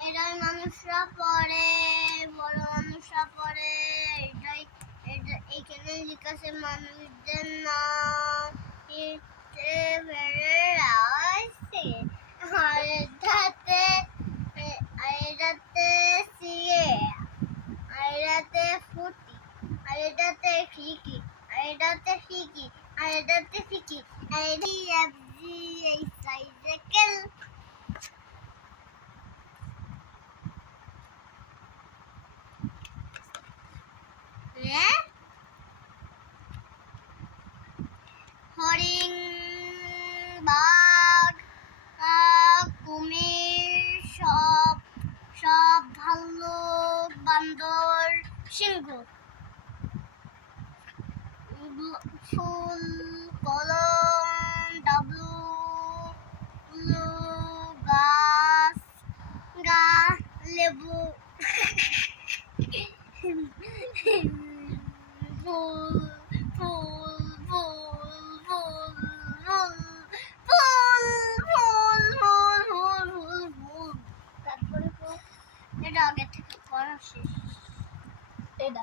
এটাই মানুষরা পড়ে, বড় মানুষরা পড়ে, এটাই, এটা এখানে লেখা মানুষদের নাম। এতে বেড়ে আছে আর ফুটি আর এটাতে ফিকি আর এটাতে ফিকি আর এটাতে ফিকি আর এটি এফজি এই সাইকেল হ্যাঁ হরিণ বাঘ আহ, কুমির সব সব ভাল্লুক ফুল ফুল ফুল ফুল ফুল ফুল ফুল ফুল ফুল তারপরে ফুল এটা আগে থেকে পড়া শেষ এটা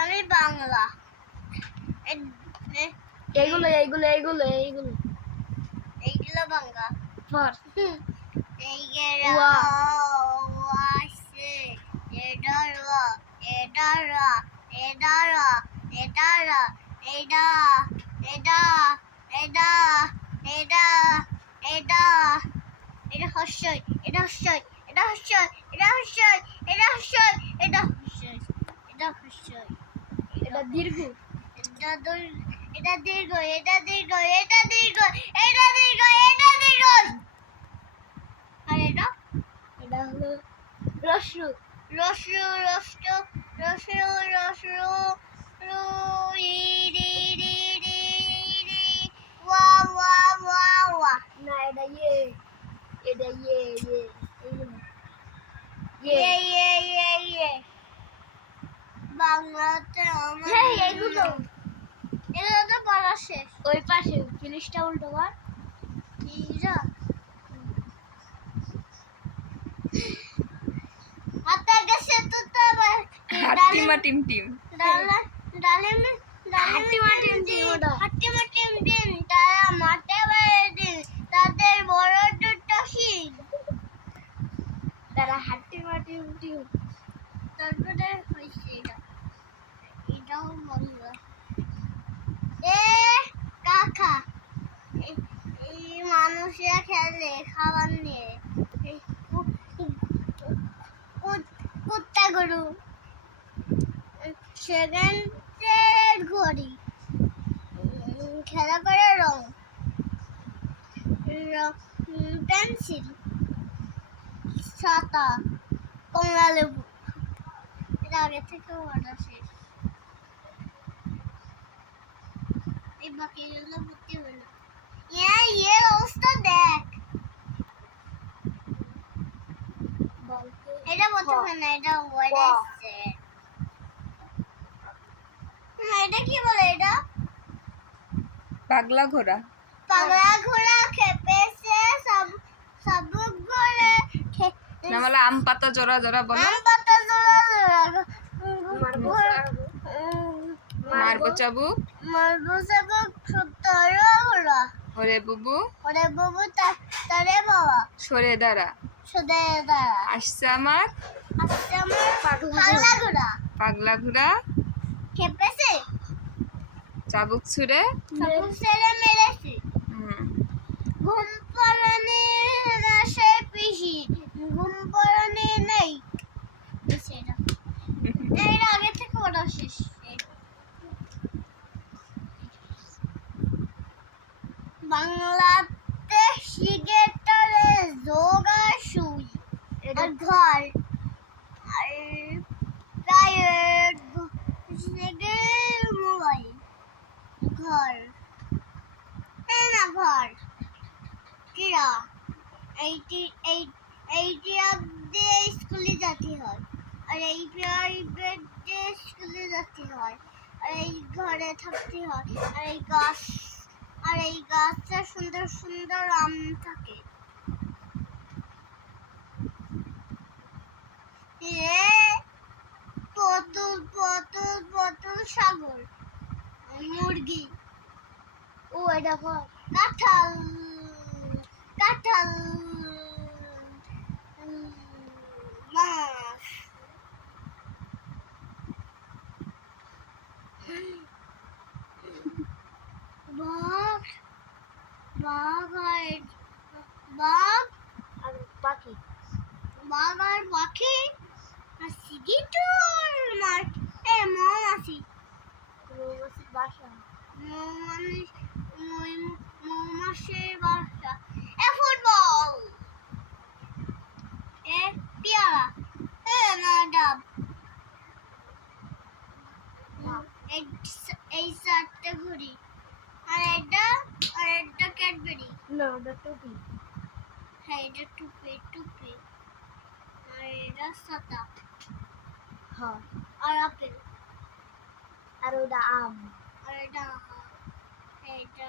আমি বাংলা এইগুলো এইগুলো এইগুলো এইগুলো এইগুলো বাংলা এইগুলো ওয়া। এটা র এটা র এটা র এটা র এটা এটা এটা এটা এটা এটা হস্যই এটা হস্যই এটা হস্যই এটা হস্যই এটা হস্যই এটা হস্যই এটা হস্যই এটা দীর্ঘ। এটা দীর্ঘ এটা দীর্ঘ এটা দীর্ঘ এটা দীর্ঘ এটা দীর্ঘ এটা দীর্ঘ। আর এটা? এটা হলো রস্য রসু রসু রসু রসু বাংলাতে আমার হ্যাঁ এগুলো এগুলো তো পড়া শেষ। ওই পাশে জিনিসটা উল্টো কর। এইটা হাতে গেছে তো তো আবার হাট্টিমা টিম টিম। ডালে ডালে মে হাট্টিমা টিম টিম ওটা। হাট্টিমা টিম টিম তারা মাঠে বেড়ে দিন তাদের বড় দুটো শিং তারা হাট্টি মাটি উল্টি তারপরে হয়েছে এটা এ কাকা এই- খেলে খাবার নিয়ে কুত্তা গরু সেকেন্ডের ঘড়ি খেলা করে রং পেন্সিল ছাতা কমলা লেবু এটা আগে থেকে অর্ডার শেষ এই বাকিগুলো ভর্তি হলো ইয়া এর অবস্থা দেখ বলতে এটা প্রথমে না এটা ওয়ার্ড বাহ। এটা কি বলে এটা পাগলা ঘোড়া পাগলা ঘোড়া খেপেছে সব সব ঘোড়ে। না বলে আম পাতা জোড়া জোড়া বলো। আম পাতা জোড়া জোড়া। মারবো চাবুক। ওরে বুবু। ওরে বাবু তারে বাবা। সরে দাঁড়া। সুদে দাঁড়া। আসছে আমার আজকে আমার পাগলা ঘোড়া। পাগলা ঘোড়া। খেপেছে? চাবুক ছুঁড়ে। সব ছেলে মেরেছে। হুম, ঘুম পড়ানি না সে পিসি আর ঘর। আর প্রায় মোবাইল। ঘর। না, ঘর। ক্রীড়া এইটি এইটি অব্দে স্কুলে যাতে হয়। আর এই প্রাইভেট স্কুলে যাতে হয়। আর এই ঘরে থাকতে হয়। আর এই গাছ, আর এই গাছটা সুন্দর সুন্দর আম থাকে। পটল পটল পটল সাগর মুরগি। ও এটা কাঁঠাল কাঁঠাল মাছ। বাঘ বাঘ আর বাঘ আর পাখি। বাঘ আর পাখি? পেয়ারা এ ম্যাডাম এই চারটে ঘুড়ি আর এটা আর এটা ক্যাডবেরি না ওটা টুপি হ্যাঁ এটা টুপি টুপি আর এটা ছাতা হ্যাঁ আর আপেল আর ওটা আম আর এটা এটা